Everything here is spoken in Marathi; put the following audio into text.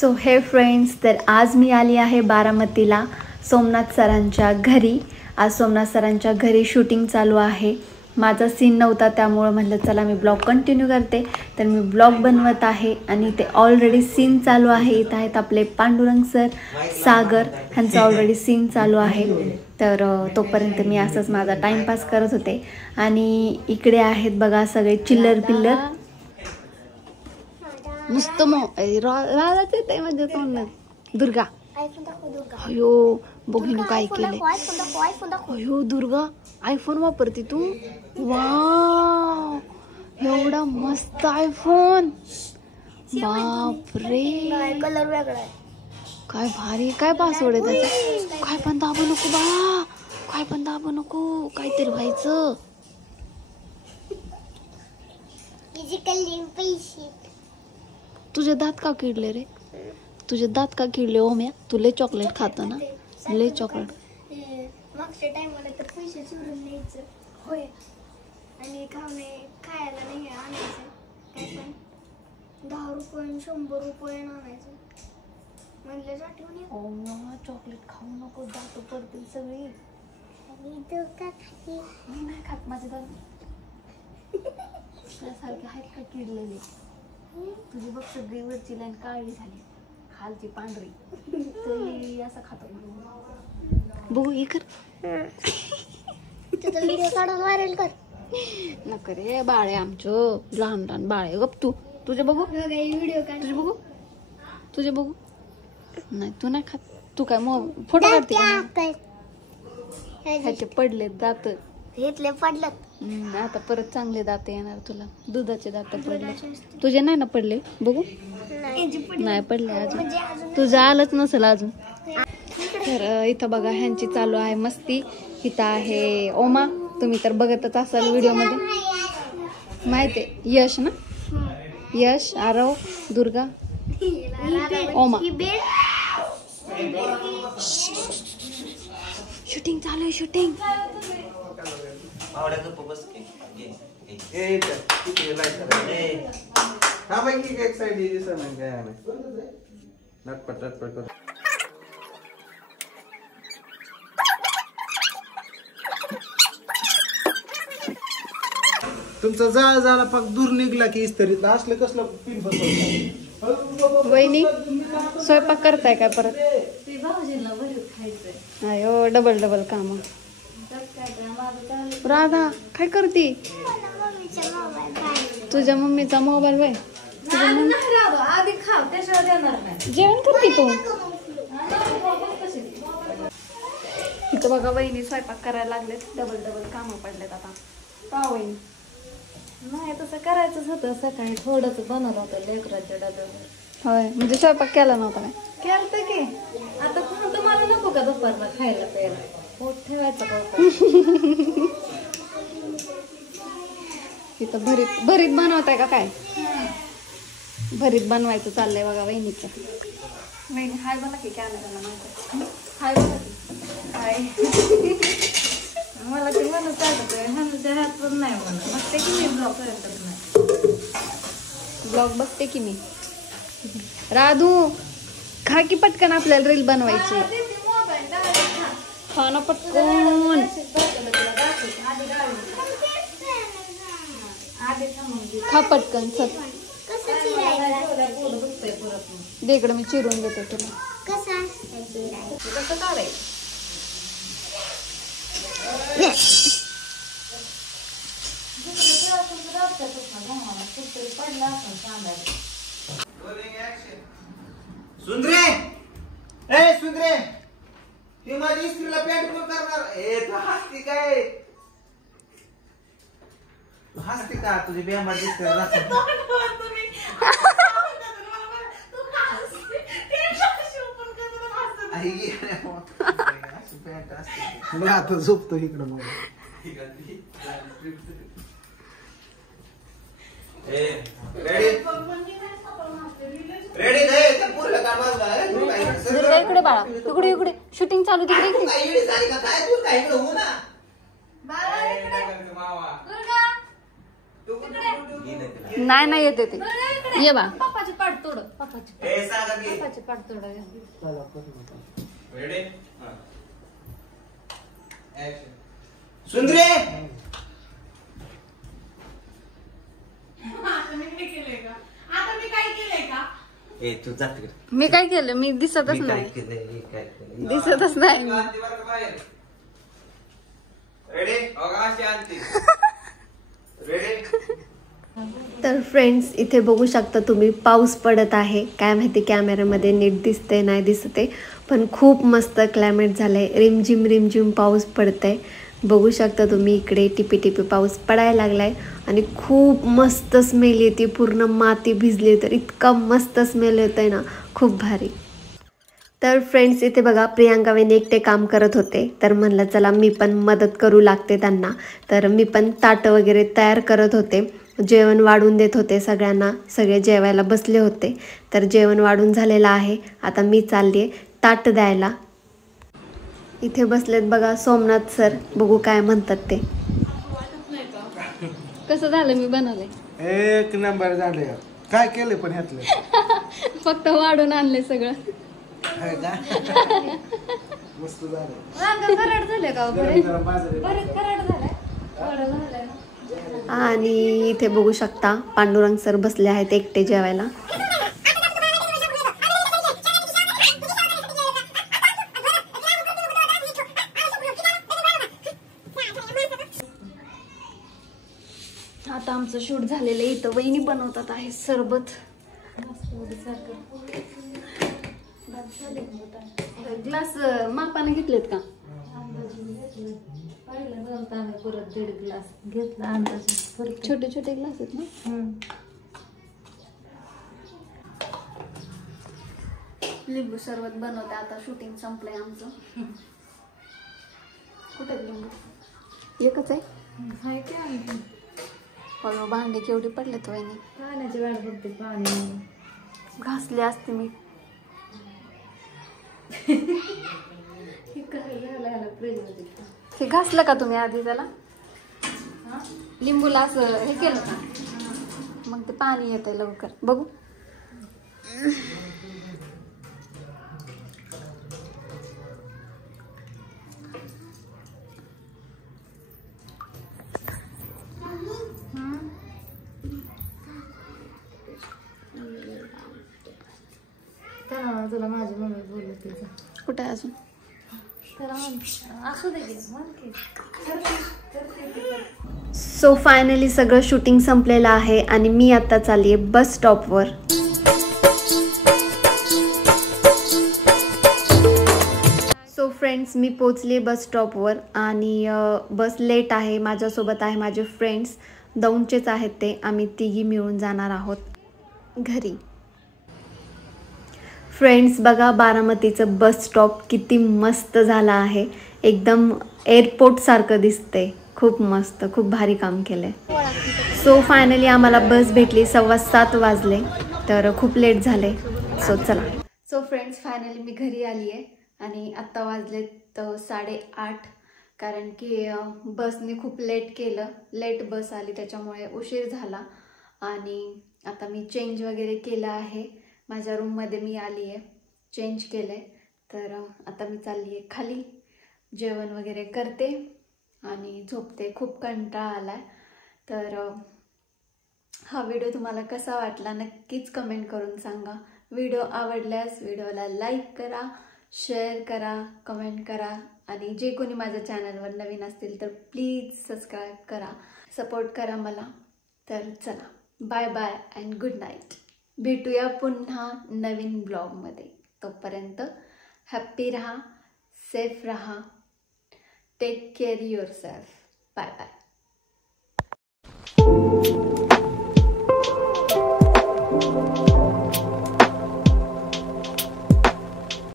सो हे फ्रेंड्स, तर आज मी आली आहे बारामतीला सोमनाथ सरांच्या घरी. आज सोमनाथ सरांच्या घरी शूटिंग चालू आहे. माझा सीन नव्हता त्यामुळं म्हटलं चला मी ब्लॉग कंटिन्यू करते. तर मी ब्लॉग बनवत आहे आणि ते ऑलरेडी सीन चालू आहे. इथं आहेत आपले पांडुरंग सर, सागर, ह्यांचं ऑलरेडी सीन चालू आहे. तर तोपर्यंत मी असंच माझा टाईमपास करत होते. आणि इकडे आहेत बघा सगळे चिल्लर पिल्लर. नुसतं लालाच येत आहे म्हणजे तोंडात. दुर्गा अयो बघीनं काय केलंय. अयो दुर्गा आयफोन वापरते तू. वाव एवढा मस्त आयफोन. बापरे कलर वेगळा आहे. काय भारी. काय पासवर्ड आहे त्याचा. काय पण दाबू नको बाळा, काय पण दाबू नको, काहीतरी व्हायचं. तुझे दात का किडले रे. तुझे दात का किडले ओम्या. तू लय चॉकलेट खातो ना, लय चॉकलेट. मागच्या टाइमला तर पैसे चोरून न्यायचं होय आणि खायला नाही आणायचं. काय पण 10 रुपये 100 रुपये आणायचं म्हणलं साठवून. ओम्या चॉकलेट खाऊ नको, दात पडतील सगळी. मी नाही खात. माझे दात त्यासारखे आहेत का किडलेले. तुझी बघ सगळी वरची लाईन काळी झाली, खालची पांढरी. तरी असं खातो. बघू हे कर. तुझा व्हिडिओ काढून व्हायरल कर. नको रे बाळे, आमचं लहान लहान बाळे. गप तू. तुझे बघू व्हिडिओ काढ. तुझे बघू, तुझे बघू. नाही तू नाही खात. तू काय फोटो काढते का. ह्याचे पडले दात. घेतले पडलं. आता परत चांगले दात येणार तुला. दुधाचे दात पडले. तुझे नाही ना पडले. बघू. नाही पडले अजून. तुझं आलंच नसेल अजून. तर इथं बघा ह्यांची चालू आहे मस्ती. इथं आहे ओमा. तुम्ही तर बघतच असाल व्हिडिओ मध्ये. माहितीये यश ना. यश, आरव, दुर्गा, ओमा. शूटिंग चालू आहे. शूटिंग तुमचा जाळ झाला पाक दूर निघला की इस्त्रीत असलं कसलं पिन बसवलं. वहिनी स्वयंपाक करताय काय परत. अयो डबल डबल काम. राधा काय करते. तुझ्या मम्मीचा मोबाईल बाय. जेवण करते तू. इथं बघा वहिनी स्वयंपाक करायला लागले. डबल डबल काम पडलेत आता. का वहिनी. नाही तसं करायचंच होतं. सकाळी थोडंच बनवलं होतं लेकराच्या डब्यावर. होय म्हणजे स्वयंपाक केला नव्हता काय. केलं की आता कोण तुम्हाला नको का दुपारला खायला प्यायला. पोट ठेवायचं का. इथं भरीत बनवताय का काय. भरीत बनवायचं चाललंय बघा वहिनीचं. वहिनी हाय बोला की कॅमेराला माहिती. हाय बोला की. हाय. मला ते म्हणून चालत ह्याच्या हात पण नाही म्हणून मग ते की मी ब्लॉग करत नाही. ब्लॉग बघते की मी. राधू खा की पटकन, आपल्याला रील बनवायची. खाणं पटकन. खा पटकन. सर दे इकडं, मी चिरून देते तुला. कसं काढायचं. सुंदरे ए सुंदरे, ही माझी इस्त्रीला पॅन्ट पण करणार. ए तू हसती काय. हसती का तुझी बेमार दिसते. मी आता झोपतो इकडं. मग इकडे बाळा. इकडे इकडे शूटिंग चालू. तिकडे नाही येते ते. ये बा पप्पाची पाठ तोड पप्पाची ए सांगा की पप्पाची पाठ तोड रेडी ऍक्शन सुंदरे ए तू जा तिकडे मी काय केलं मी दिसतच मी काय नाही केलंय काय केलंय दिसतच नाही मी. रेडी अवकाश आणते रेडी तर फ्रेंड्स इथे बघू शकता तुम्ही पाऊस पडत आहे काय माहिती कॅमेऱ्यामध्ये नीट दिसते नाही दिसते पण खूप मस्त क्लायमेट झालंय रिमझिम रिमझिम पाऊस पडतंय बघू शकता तुम्ही इकडे टिपी टिपी पाऊस पडायला लागलाय आणि खूप मस्त स्मेल येते पूर्ण माती भिजली तर इतका मस्त स्मेल येतोय ना खूप भारी तर फ्रेंड्स इथे बघा प्रियांका वहिनी एकटे काम करत होते तर म्हणलं चला मी पण मदत करू लागते त्यांना तर मी पण ताटं वगैरे तयार करत होते जेवण वाढून देत होते सगळ्यांना सगळे जेवायला बसले होते तर जेवण वाढून झालेलं आहे आता मी चालली आहे ताट द्यायला इथे बसलेत बघा सोमनाथ सर बघू काय म्हणतात ते कसं झालं मी बनवलंय एक नंबर झाले काय केले पण ह्यातलं फक्त वाढून आणले सगळं आहे का? मस्त झालं कराड झाले का गरम गरम बाजरी बरेच कराड झालाय थोडं झालंय ना आणि इथे बघू शकता पांडुरंग सर बसले आहेत एकटे जेवायला आता आमचं शूट झालेलं इथं वहिनी बनवतात आहे सरबत ग्लास मापाने घेतलेत का पहिलं नव्हतं आम्ही परत 1.5 ग्लास घेतला अंदाजे परत छोटे छोटे ग्लास आहेत ना लिंबू सरबत बनवते आता शूटिंग संपलंय आमचं कुठे लिंबू एकच आहे हाय काय पण भांडे केवढी पडलेत वहिनी पाण्याची वाट बघते पाणी घासले असते मी हे काय झालं फ्रीज मध्ये हे घासलं का तुम्ही आधी त्याला लिंबूला असं हे केलं का मग ते पाणी येतंय लवकर बघू तुला माझी मम्मी बोलत तिचं कुठे आहे अजून तर असू दे की म्हण की सो फायनली सगळं शूटिंग संपलेलं आहे आणि मी आता चालली आहे बस स्टॉपवर सो फ्रेंड्स मी पोचले बस स्टॉपवर आणि बस लेट आहे माझ्यासोबत आहे माझे फ्रेंड्स दौंडचेच आहेत ते आम्ही तिघी मिळून जाणार आहोत घरी फ्रेंड्स बघा बारामतीचं बस स्टॉप किती मस्त झाला आहे एकदम एअरपोर्टसारखं दिसते खूप मस्त खूप भारी काम केलं आहे सो फायनली आम्हाला बस भेटली 7:15 वाजले तर खूप लेट झाले सो चला सो फ्रेंड्स फायनली मी घरी आली आहे आणि आत्ता वाजले तर 8:30 कारण की बसने खूप लेट केलं लेट बस आली त्याच्यामुळे उशीर झाला आणि आता मी चेंज वगैरे केलं आहे माझ्या रूममध्ये मी आली आहे चेंज केलं आहे तर आता मी चालली आहे खाली जेवण वगैरे करते आणि झोपते खूप कंटाळा आला आहे तर हा व्हिडिओ तुम्हाला कसा वाटला नक्कीच कमेंट करून सांगा व्हिडिओ आवडल्यास व्हिडिओला लाईक करा शेअर करा कमेंट करा आणि जे कोणी माझ्या चॅनलवर नवीन असतील तर प्लीज सबस्क्राईब करा सपोर्ट करा मला तर चला bye bye and good night भेटूया पुन्हा नवीन ब्लॉगमध्ये तोपर्यंत हॅप्पी रहा सेफ रहा take care yourself bye bye